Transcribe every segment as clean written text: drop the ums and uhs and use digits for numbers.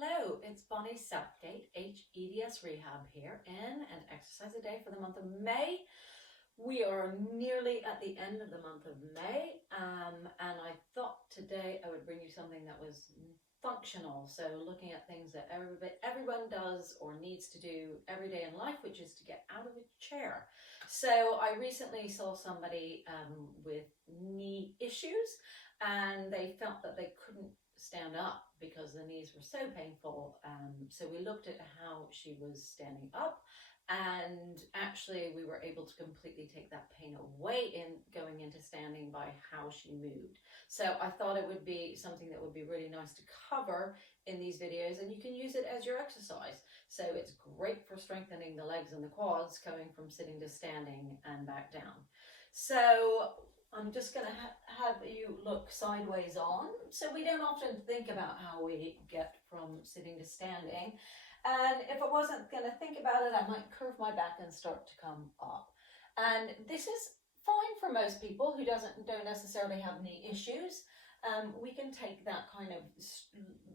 Hello, it's Bonnie Southgate, hEDS Rehab here in an exercise a day for the month of May. We are nearly at the end of the month of May, and I thought today I would bring you something that was functional. So looking at things that everyone does or needs to do every day in life, which is to get out of a chair. So I recently saw somebody with knee issues, and they felt that they couldn't stand up because the knees were so painful. So we looked at how she was standing up, and actually we were able to completely take that pain away in going into standing by how she moved. So I thought it would be something that would be really nice to cover in these videos, and you can use it as your exercise. So it's great for strengthening the legs and the quads, going from sitting to standing and back down. So I'm just going to have you look sideways on. So we don't often think about how we get from sitting to standing. And if I wasn't going to think about it, I might curve my back and start to come up. And this is fine for most people who don't necessarily have knee issues. We can take that kind of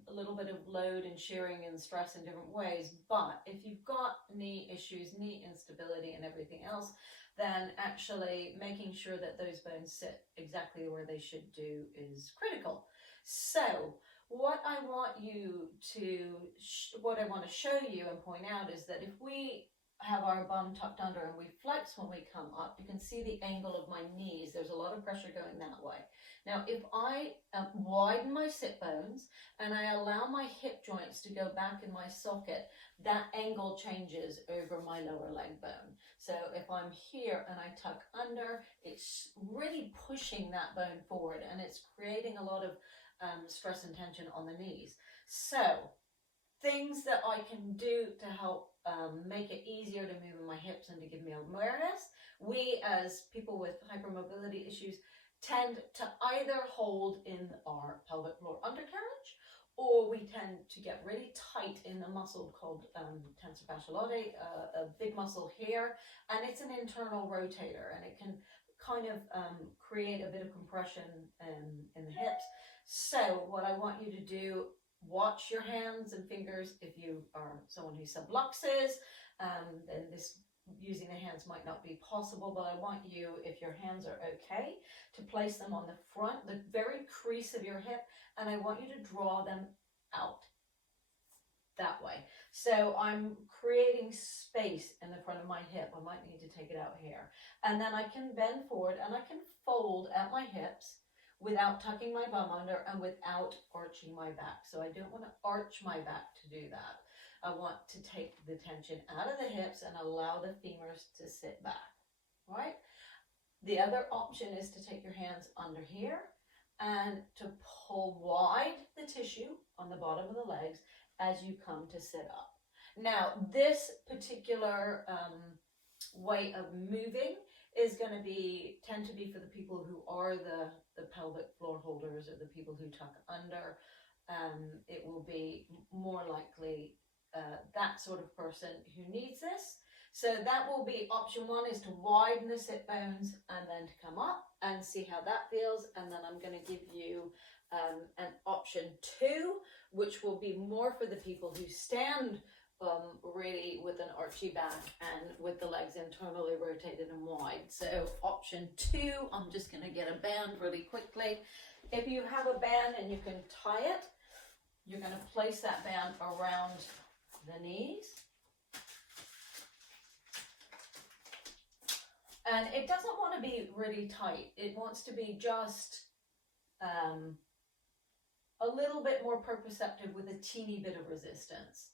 a little bit of load and shearing and stress in different ways. But if you've got knee issues, knee instability and everything else, then actually making sure that those bones sit exactly where they should do is critical. So what I want to show you and point out is that if we have our bum tucked under and we flex when we come up, you can see the angle of my knees. There's a lot of pressure going that way. Now, if I widen my sit bones and I allow my hip joints to go back in my socket, that angle changes over my lower leg bone. So if I'm here and I tuck under, it's really pushing that bone forward, and it's creating a lot of stress and tension on the knees. So things that I can do to help make it easier to move in my hips and to give me awareness. We, as people with hypermobility issues, tend to either hold in our pelvic floor undercarriage, or we tend to get really tight in a muscle called tensor fasciolae, a big muscle here, and it's an internal rotator, and it can kind of create a bit of compression in the hips. So what I want you to do, watch your hands and fingers. If you are someone who subluxes, then using the hands might not be possible, but I want you, if your hands are okay, to place them on the front, the very crease of your hip, and I want you to draw them out that way. So I'm creating space in the front of my hip. I might need to take it out here. And then I can bend forward and I can fold at my hips without tucking my bum under and without arching my back. So I don't want to arch my back to do that. I want to take the tension out of the hips and allow the femurs to sit back, right? The other option is to take your hands under here and to pull wide the tissue on the bottom of the legs as you come to sit up. Now, this particular way of moving is going to tend to be for the people who are the pelvic floor holders, or the people who tuck under. It will be more likely that sort of person who needs this. So that will be option one, is to widen the sit bones and then to come up and see how that feels. And then I'm going to give you an option two, which will be more for the people who stand really with an archy back and with the legs internally rotated and wide. So option two, I'm just going to get a band really quickly. If you have a band and you can tie it, you're going to place that band around the knees. And it doesn't want to be really tight. It wants to be just a little bit more proprioceptive with a teeny bit of resistance.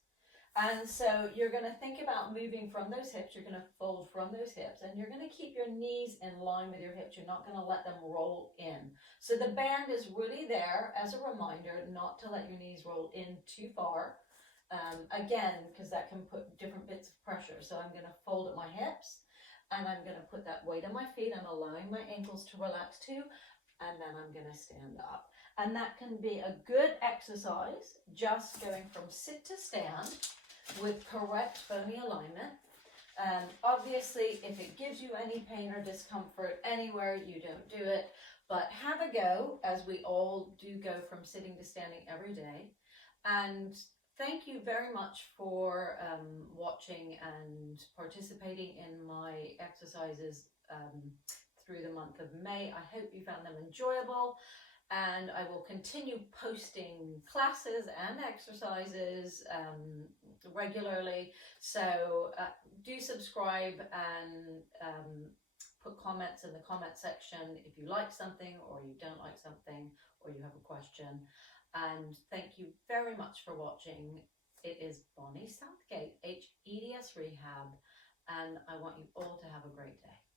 And so you're going to think about moving from those hips. You're going to fold from those hips, and you're going to keep your knees in line with your hips. You're not going to let them roll in. So the band is really there as a reminder not to let your knees roll in too far. Again, because that can put different bits of pressure. So I'm going to fold at my hips, and I'm going to put that weight on my feet. I'm allowing my ankles to relax too, and then I'm going to stand up. And that can be a good exercise, just going from sit to stand with correct bony alignment. Obviously, if it gives you any pain or discomfort anywhere, you don't do it, but have a go, as we all do go from sitting to standing every day. And Thank you very much for watching and participating in my exercises through the month of May. I hope you found them enjoyable, and I will continue posting classes and exercises regularly. So do subscribe and put comments in the comment section if you like something or you don't like something or you have a question. And thank you very much for watching. It is Bonnie Southgate, hEDS Rehab, and I want you all to have a great day.